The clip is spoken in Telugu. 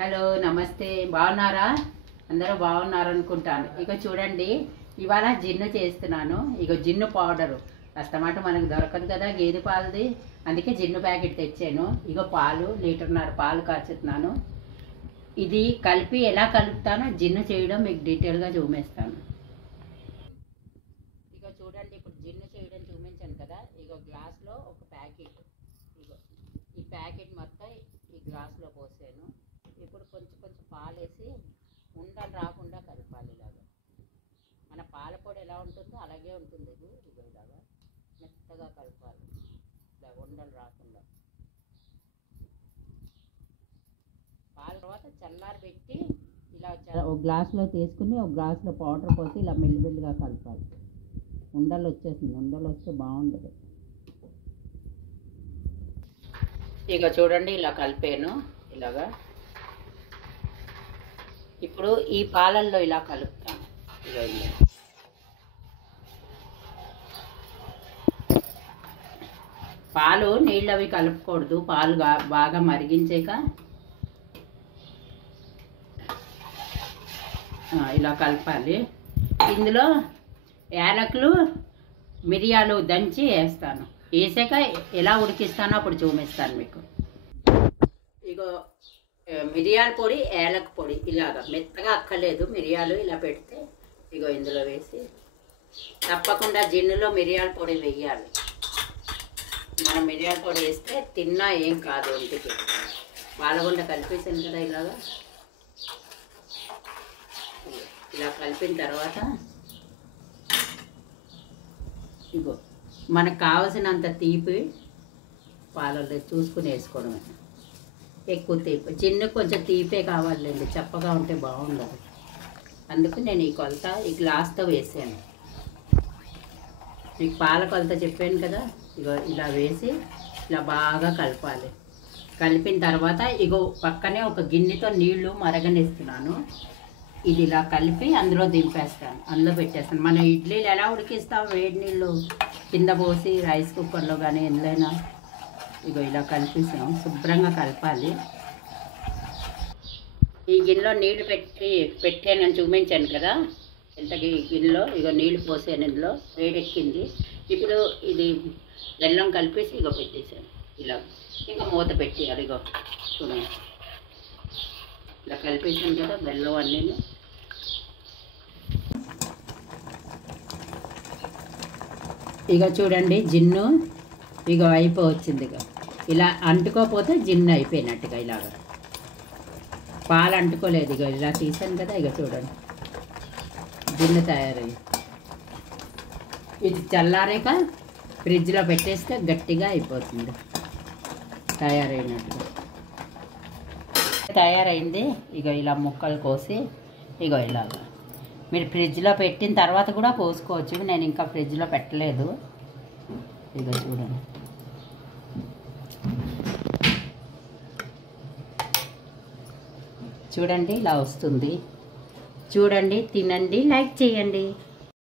హలో నమస్తే బాగున్నారా అందరూ బాగున్నారు అనుకుంటాను. ఇక చూడండి ఇవాళ జిన్ను చేస్తున్నాను. ఇక జిన్ను పౌడరు కష్టమాట మనకు దొరకదు కదా గేదె పాలది, అందుకే జిన్ను ప్యాకెట్ తెచ్చాను. ఇక పాలు లీటర్న్నర పాలు కాచుతున్నాను. ఇది కలిపి ఎలా కలుపుతానో జిన్ను చేయడం మీకు డీటెయిల్గా చూపిస్తాను. ఇక చూడండి ఇప్పుడు జిన్ను చేయడం చూపించాను కదా. ఇక గ్లాస్లో ఒక ప్యాకెట్, ఇక ఈ ప్యాకెట్ మొత్తం ఈ గ్లాస్లో పోసాను. ఇప్పుడు కొంచెం కొంచెం పాలు వేసి ఉండలు రాకుండా కలపాలి. ఇలాగా మన పాల పొడి ఎలా ఉంటుందో అలాగే ఉంటుంది. ఇది ఇలాగా మెత్తగా కలపాలి, ఇలా ఉండలు రాకుండా. పాల తర్వాత చల్లారి పెట్టి ఇలా ఒక గ్లాసులో తీసుకుని ఒక గ్లాసులో పౌడర్ పోసి ఇలా మెల్లిమెల్లిగా కలపాలి. ఉండలు వచ్చేసింది, ఉండలు వస్తే బాగుండదు. ఇక చూడండి ఇలా కలిపాను. ఇలాగా ఇప్పుడు ఈ పాలల్లో ఇలా కలుపుతాను. ఇక ఇలా పాలు నీళ్ళు అవి కలుపుకూడదు. పాలు బాగా మరిగించాక ఇలా కలపాలి. ఇందులో యాలకులు మిరియాలు దంచి వేస్తాను. వేసాక ఎలా ఉడికిస్తానో అప్పుడు చూపిస్తాను మీకు. ఇగో మిరియాల పొడి యాలక పొడి ఇలాగా మెత్తగా అక్కర్లేదు. మిరియాలు ఇలా పెడితే ఇగో ఇందులో వేసి తప్పకుండా జిన్నులో మిరియాల పొడి వేయాలి. మనం మిరియాల పొడి వేస్తే తిన్నా ఏం కాదు ఒంటికి. పాలగుండ కలిపేసాను కదా ఇలాగా. ఇలా కలిపిన తర్వాత ఇగో మనకు కావలసినంత తీపి పాలలో చూసుకుని వేసుకోవడమే. ఎక్కువ తీపి జిన్ను కొంచెం తీపే కావాలండి, చప్పగా ఉంటే బాగుండదు. అందుకు నేను ఈ కొలత ఈ గ్లాస్తో వేసాను. మీకు పాల కొలత చెప్పాను కదా. ఇగో ఇలా వేసి ఇలా బాగా కలపాలి. కలిపిన తర్వాత ఇగో పక్కనే ఒక గిన్నెతో నీళ్లు మరగనిస్తున్నాను. ఇది ఇలా కలిపి అందులో దింపేస్తాను, అందులో పెట్టేస్తాను. మనం ఇడ్లీలు ఎలా ఉడికిస్తాం వేడి నీళ్ళు కింద పోసి రైస్ కుక్కర్లో కానీ ఎందులైనా. ఇగో ఇలా కలిపిస్తాం, శుభ్రంగా కలపాలి. ఈ గిన్నెలో నీళ్లు పెట్టానని చూపించాను కదా. ఇంతకీ ఈ గిన్నెలో ఇగో నీళ్లు పోసాను, ఇందులో వేడెక్కింది. ఇప్పుడు ఇది బెల్లం కలిపేసి ఇగో పెట్టేసాను. ఇలా ఇంకా మూత పెట్టేయాలి. ఇగో చూడండి ఇలా కలిపేసాను కదా బెల్లం అన్నీ. ఇక చూడండి జిన్ను ఇగో అయిపోవచ్చింది. ఇక ఇలా అంటుకోపోతే జిన్ను అయిపోయినట్టుగా. ఇలాగ పాలు అంటుకోలేదు. ఇక ఇలా తీసాను కదా. ఇక చూడండి జిన్ను తయారయ్యి. ఇది చల్లారాక ఫ్రిడ్జ్లో పెట్టేస్తే గట్టిగా అయిపోతుంది, తయారైనట్టుగా తయారైంది. ఇక ఇలా ముక్కలు కోసి ఇగో ఇలాగ మీరు ఫ్రిడ్జ్లో పెట్టిన తర్వాత కూడా కోసుకోవచ్చు. నేను ఇంకా ఫ్రిడ్జ్లో పెట్టలేదు. ఇక చూడండి చూడండి ఇలా వస్తుంది. చూడండి, తినండి, లైక్ చేయండి.